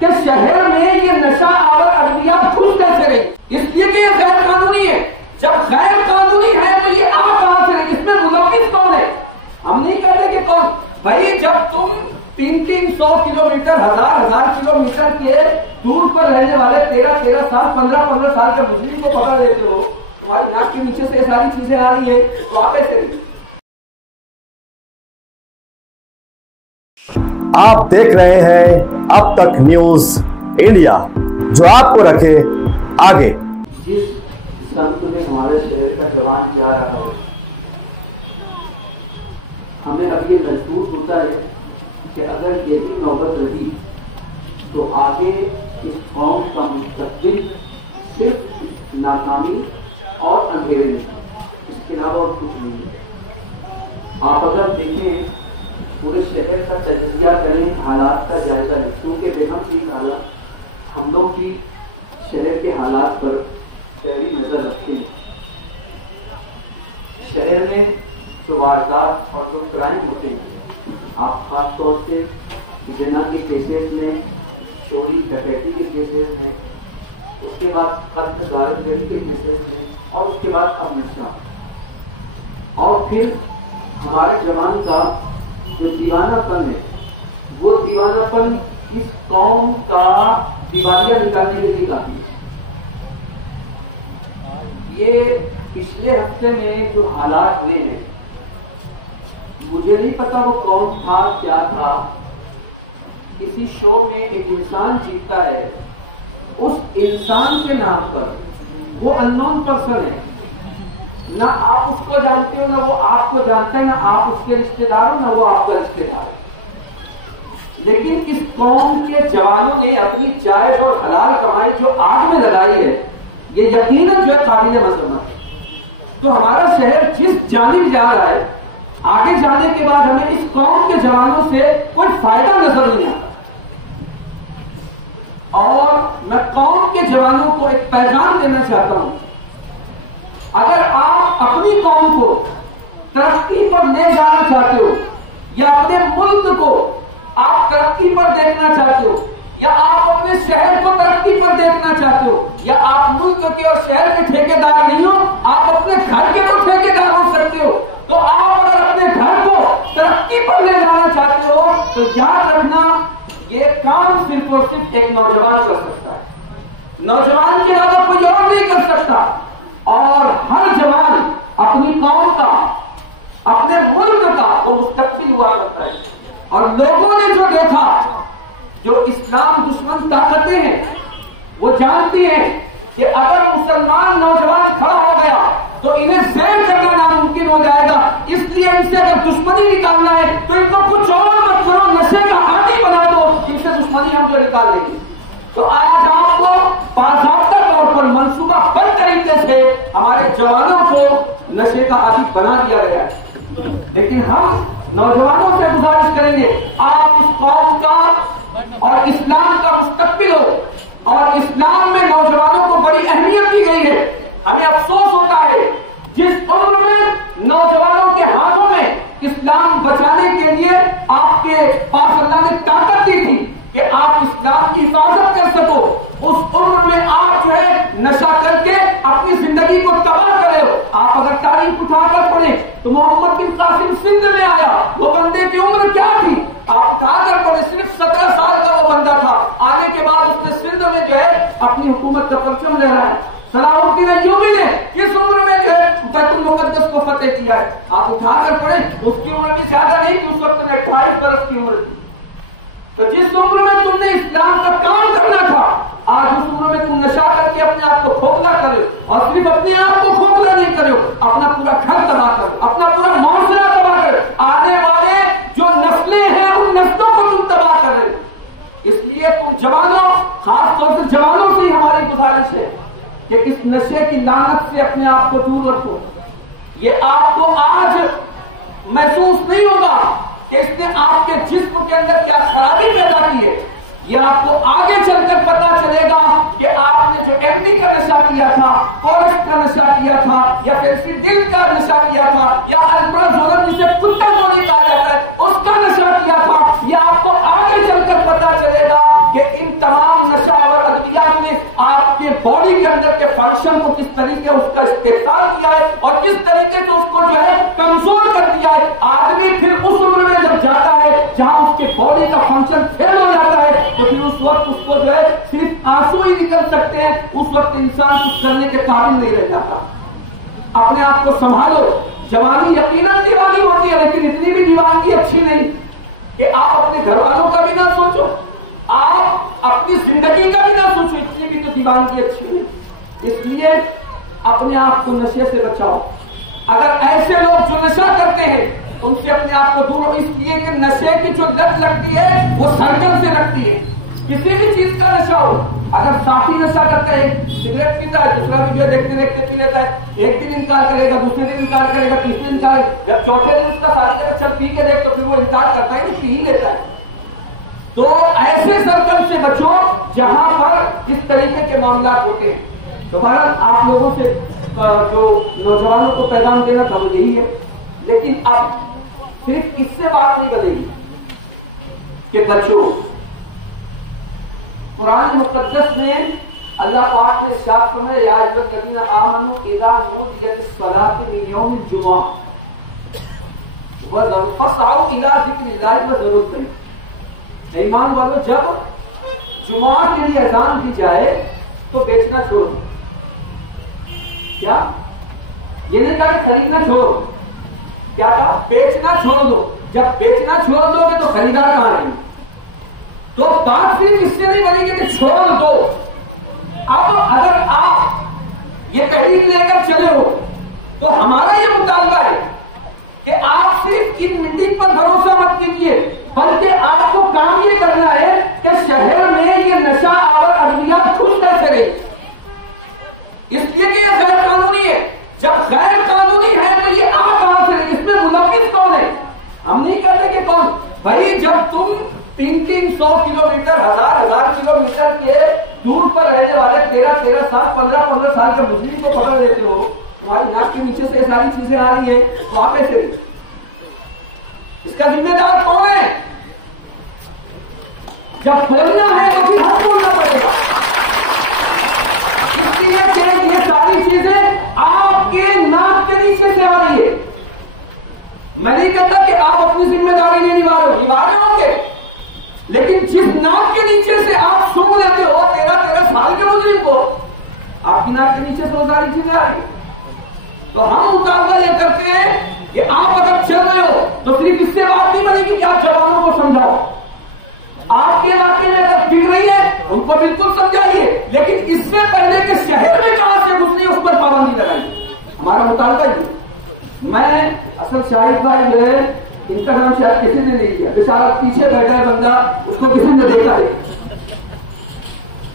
کہ شہر میں یہ نشہ آور ادویات گھس کیسے رہی؟ اس لیے کہ یہ غیر قانونی ہے۔ جب غیر قانونی ہے تو یہ آ کہاں سے رہی؟ اس میں ملوث کون ہے؟ ہم نہیں کہتے کہ کون بھائی، جب تم 300 کلومیٹر 1000 کلومیٹر کے دور پر رہنے والے 13 سال 15 سال کے مجرم کو پکڑ لیتے ہو، تمہاری ناک کے نیچے سے ساری چیزیں آ رہی ہے تو آپ ایسے رہی۔ آپ دیکھ رہے ہیں اب تک نیوز انڈیا، جو آپ کو رکھے آگے۔ جس سمت میں ہمارے شہر کا جوان جا رہا ہے، ہمیں اب یہ محسوس ہوتا ہے کہ اگر یہی نوبت رہی تو آگے اس قوم کا مستقبل صرف ناکامی اور اندھیرے میں، اس کے علاوہ اور کچھ نہیں ہے۔ آپ اگر دیکھیں پورے شہر کا تجزیہ کریں، حالات کا جائزہ لیں، کیونکہ بےحم ٹھیک حالات ہم لوگ کی شہر کے حالات پر گہری نظر رکھتے ہیں۔ شہر میں جو واردات اور جو کرائم ہوتے ہیں، آپ خاص طور سے زنا کے کیسز میں، چوری ڈکیتی کے کیسز میں، اس کے بعد قتل غارت گری کے کیسز میں، اور اس کے بعد اب نشہ، اور پھر ہمارے جوان کا جو دیوانہ پن ہے، وہ دیوانہ پن اس قوم کا دیوالیہ نکالنے کے لیے کافی ہے۔ یہ پچھلے ہفتے میں جو حالات ہوئے ہیں، مجھے نہیں پتا وہ کون تھا کیا تھا، کسی شو میں ایک انسان جیتتا ہے، اس انسان کے نام پر وہ اننون پرسن ہے، نہ آپ اس کو جانتے ہو، نہ وہ آپ کو جانتا ہے، نہ آپ اس کے رشتے دار ہو، نہ وہ آپ کا رشتے دار ہے، لیکن اس قوم کے جوانوں نے اپنی جائز اور حلال کمائی جو آگ میں لگائی ہے، یہ یقیناً جو ہے قابل مذمت ہے۔ تو ہمارا شہر جس جانب جا رہا ہے، آگے جانے کے بعد ہمیں اس قوم کے جوانوں سے کوئی فائدہ نظر نہیں آتا، اور میں قوم کے جوانوں کو ایک پیغام دینا چاہتا ہوں، اگر آپ اپنی قوم کو ترقی پر لے جانا چاہتے ہو، یا اپنے ملک کو آپ ترقی پر دیکھنا چاہتے ہو، یا آپ اپنے شہر کو ترقی پر دیکھنا چاہتے ہو، یا آپ ملک کے اور شہر کے ٹھیکیدار نہیں ہو، آپ اپنے گھر کے تو ٹھیکیدار ہو سکتے ہو، تو آپ اگر اپنے گھر کو ترقی پر لے جانا چاہتے ہو تو یاد رکھنا، یہ کام صرف اور صرف ایک نوجوان کر سکتا ہے، نوجوان کے علاوہ کوئی اور نہیں کر سکتا، اور ہر جوان اپنی قوم کا، اپنے ملک کا وہ مستقبل ہوا کرتا ہے۔ اور لوگوں نے جو دیکھا، جو اسلام دشمن طاقتیں ہیں، وہ جانتی ہیں کہ اگر مسلمان نوجوان کھڑا ہو گیا تو انہیں زیر کرنا ناممکن ہو جائے گا، اس لیے ان سے اگر دشمنی نکالنا ہے تو ان کو کچھ اور مت کرو، نشے کا عادی بنا دو، ان سے دشمنی ہم جو نکال لیں گے۔ تو آج آپ کو باضابطہ طور پر منصوبہ بند طریقے سے ہمارے جوانوں کو نشے کا عادی بنا دیا گیا ہے، لیکن ہم نوجوانوں سے گزارش کریں گے، آپ اس قوم کا اور اسلام کا مستقبل ہو، اور اسلام میں نوجوانوں کو بڑی اہمیت دی گئی ہے۔ ہمیں افسوس ہوتا ہے جس عمر میں نوجوانوں کے ہاتھوں میں اسلام بچانے کے لیے آپ کے پاس اللہ نے طاقت دی تھی کہ آپ اسلام کی حفاظت کر سکو، اس عمر میں آپ جو ہے نشہ کر کے اپنی زندگی کو تباہ کرے ہو۔ آپ اگر تاریخ اٹھا کر پڑھیں تو محمد بن قاسم سندھ میں آیا، وہ بندے کی عمر کیا تھی؟ آپ اٹھا کر پڑھیں، صرف 17 سال کا وہ بندہ تھا، آنے کے بعد اس نے سندھ میں جو ہے اپنی حکومت کا پرچم لہرایا۔ صلاح الدین ایوبی نے کس عمر میں جو ہے بیت المقدس کو فتح کیا ہے؟ آپ اٹھا کر پڑھیں، اس کی عمر بھی زیادہ نہیں تھی، اس وقت میں 28 برس کی عمر تھی۔ تو جس عمر میں تم نے اسلام کا کام کرنا تھا، آج اس عمر میں تم نشہ کر کے اپنے آپ کو کھوکھلا کرے ہو، اور صرف اپنے آپ کو کھوکھلا نہیں کرے ہو، اپنا پورا گھر تباہ کرو، اپنا پورا معاشرہ تباہ کرو، آنے والے جو نسلیں ہیں ان نسلوں کو تم تباہ کر رہے ہو۔ اس لیے تم جوانوں، خاص طور سے جوانوں سے ہماری گزارش ہے کہ اس نشے کی لعنت سے اپنے آپ کو دور رکھو۔ یہ آپ کو آج محسوس نہیں ہوگا کہ اس نے آپ کے جسم کے اندر کیا خرابی پیدا کی ہے، یہ آپ کو آگے چل کر پتا چلے گا کہ آپ نے جو ایگنی کا نشہ کیا تھا، کورس کا نشہ کیا تھا، یا پھر دل کا نشہ کیا تھا، یا الپرازولم جسے کتا گولی کہا جاتا ہے اس کا نشہ کیا تھا، یہ آپ کو آگے چل کر پتا چلے گا کہ ان تمام बॉडी के अंदर के फंक्शन को किस तरीके उसका इस्तेमाल किया है और किस तरीके से उसको जो है कमजोर कर दिया है। आदमी फिर उस उम्र में जब जाता है जहां उसके बॉडी का फंक्शन फेल हो जाता है, तो फिर उस वक्त उसको जो है सिर्फ आंसू ही निकल सकते हैं। उस वक्त इंसान कुछ करने के काबिल नहीं रह जाता। अपने आप को संभालो। जवानी यकीनन दीवानी होती है, लेकिन इतनी भी दीवानगी अच्छी नहीं कि आप अपने घर वालों का भी ना सोचो, आप अपनी जिंदगी का भी ना सोचो, इतनी भी तो दीवानगी अच्छी नहीं। इसलिए अपने आप को नशे से बचाओ। अगर ऐसे लोग जो नशा करते हैं उनसे अपने आप को दूर, इसलिए कि नशे की जो लत लगती है वो सर्कल से लगती है। किसी भी चीज का नशा हो, अगर साथी नशा करता है, सिगरेट पीता है, दूसरा वीडियो देखते देखते पी लेता है, एक दिन इनकार करेगा, दूसरे दिन इनकार करेगा, तीसरे दिन इनकार, जब चौथे दिन उसका साथी करेगा चल पी के देख, तो फिर वो इनकार करता है कि पी ही लेता है। तो ऐसे सर्कल से बचो जहां पर इस तरीके के मामला होते हैं। तो भारत आप लोगों से जो नौजवानों को पैगाम देना था वो यही है। लेकिन अब सिर्फ इससे बात नहीं बनेगी कि बच्चों, कुरान मुक़द्दस में अल्लाह पाक ने इरशाद फरमाया या अय्युहल्लज़ीना आमनू इज़ा नूदिया लिस्सलाति मिन यौमिल जुमुआ फसअू इला ज़िक्रिल्लाहि व ज़रूर करें। ईमान वालों, जब जुमा के लिए अज़ान दी जाए तो बेचना छोड़ दो। क्या ये नहीं कहा कि खरीदना छोड़ो, क्या कहा? बेचना छोड़ दो। जब बेचना छोड़ दोगे तो खरीदार कहां आएंगे? तो बात सिर्फ इससे नहीं बनेगी कि छोड़ दो। अब अगर आप ये तहरीक लेकर चले हो तो हमारा ये मुतालबा है कि आप सिर्फ इन मीटिंग पर भरोसा मत कीजिए, बल्कि आपको काम ये करना है कि शहर में ये नशा और अद्वियात खुद कैसे रहे। इसलिए कि ये गैर कानूनी है। जब गैर कानूनी है तो ये आप कहां से, इसमें मुलव्विस कौन है? हम नहीं कहते कि कौन भाई। जब तुम 300 किलोमीटर 1000 किलोमीटर के दूर पर रहने वाले 13 साल 15 साल के मुस्लिम को पकड़ लेते हो, तुम्हारी नाक के नीचे से सारी चीजें आ रही है, तो आप ऐसे इसका जिम्मेदार कौन है? जब बोलना है तो फिर हम बोलना पड़ेगा। इसलिए ये सारी चीजें आपके नाक के नीचे से आ रही है। मैं नहीं कहता कि आप अपनी जिम्मेदारी नहीं निभा रहे होंगे, लेकिन जिस नाक के नीचे से आप सूंघ लेते हो 13 साल के मुस्लिम को, आपकी नाक के नीचे से वो सारी चीजें आ रही। तो हम मुतालबा ये करते हैं कि आप अगर चल रहे हो तो सिर्फ इससे बात नहीं बनेगी कि आप जवानों को समझाओ। आपके इलाके में अगर बिक रही है उनको बिल्कुल समझाइए, लेकिन इससे पहले कि शहर में कहां से घुसनी उस पर पाबंदी लगाइए। हमारा मुतालबा ये। मैं असल शाहिद भाई जो है, इनका नाम शायद किसी ने नहीं किया, बेचारा पीछे बैठा है बंदा, उसको किसी ने देखा नहीं।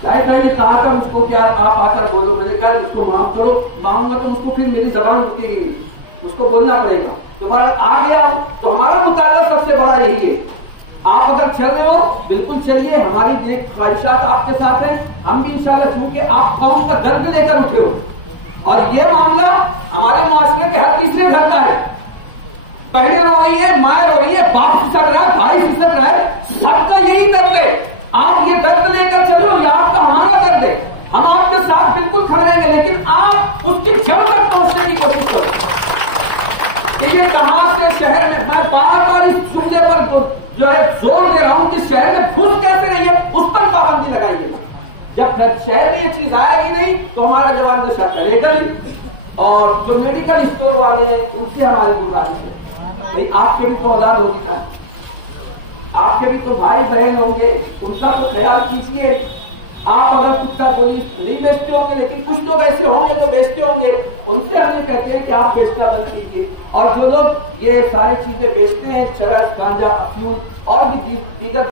शाहिद भाई ने कहा था मुझको कि आप आकर बोलो। मैंने कहा उसको माफ करो, मांगूंगा तो उसको फिर मेरी जबान रुकेगी नहीं, उसको बोलना पड़ेगा। तुम्हारा आ गया तो हमारा मुतालबा सबसे बड़ा यही है। आप अगर चल रहे हो बिल्कुल चलिए, हमारी नेक ख्वाहिशात आपके साथ हैं। हम भी इंशाल्लाह, क्योंकि आप कौम का दर्द लेकर उठे हो और ये मामला हमारे मुआशरे के हर तीसरे घर का है। बहनें रो रही है, माए रो रही है, बाप फिसक रहा है, भाई फिसक रहा है, सबका यही दर्द है। आप ये दर्द लेकर चलो, ये आपका हमारा दर्द है। हम आपके साथ बिल्कुल खड़े रहेंगे, लेकिन आप उसकी जड़ तक पहुंचने की कोशिश करो कि ये कहां से शहर में। मैं बार बार इस जुमले पर जो है जोर दे रहा हूं कि शहर में घुस कैसे रही है, उस पर पाबंदी लगाइएगा। जब शहर में ये चीज आएगी नहीं तो हमारा जवान नशा करेगा नहीं। और जो मेडिकल स्टोर वाले हैं उनसे हमारी गुजारिश है, भाई आपके भी तो औलाद होगी था, आपके भी तो भाई बहन होंगे, उनका तो ख्याल कीजिए। आप अगर कुत्ता गोली नहीं बेचते होंगे, लेकिन कुछ लोग ऐसे होंगे जो बेचते होंगे, उनसे हमें कहते हैं कि आप बेचना बंद कीजिए। और जो लोग ये सारी चीजें बेचते हैं, चरस, गांजा, अफीम और भी दीगर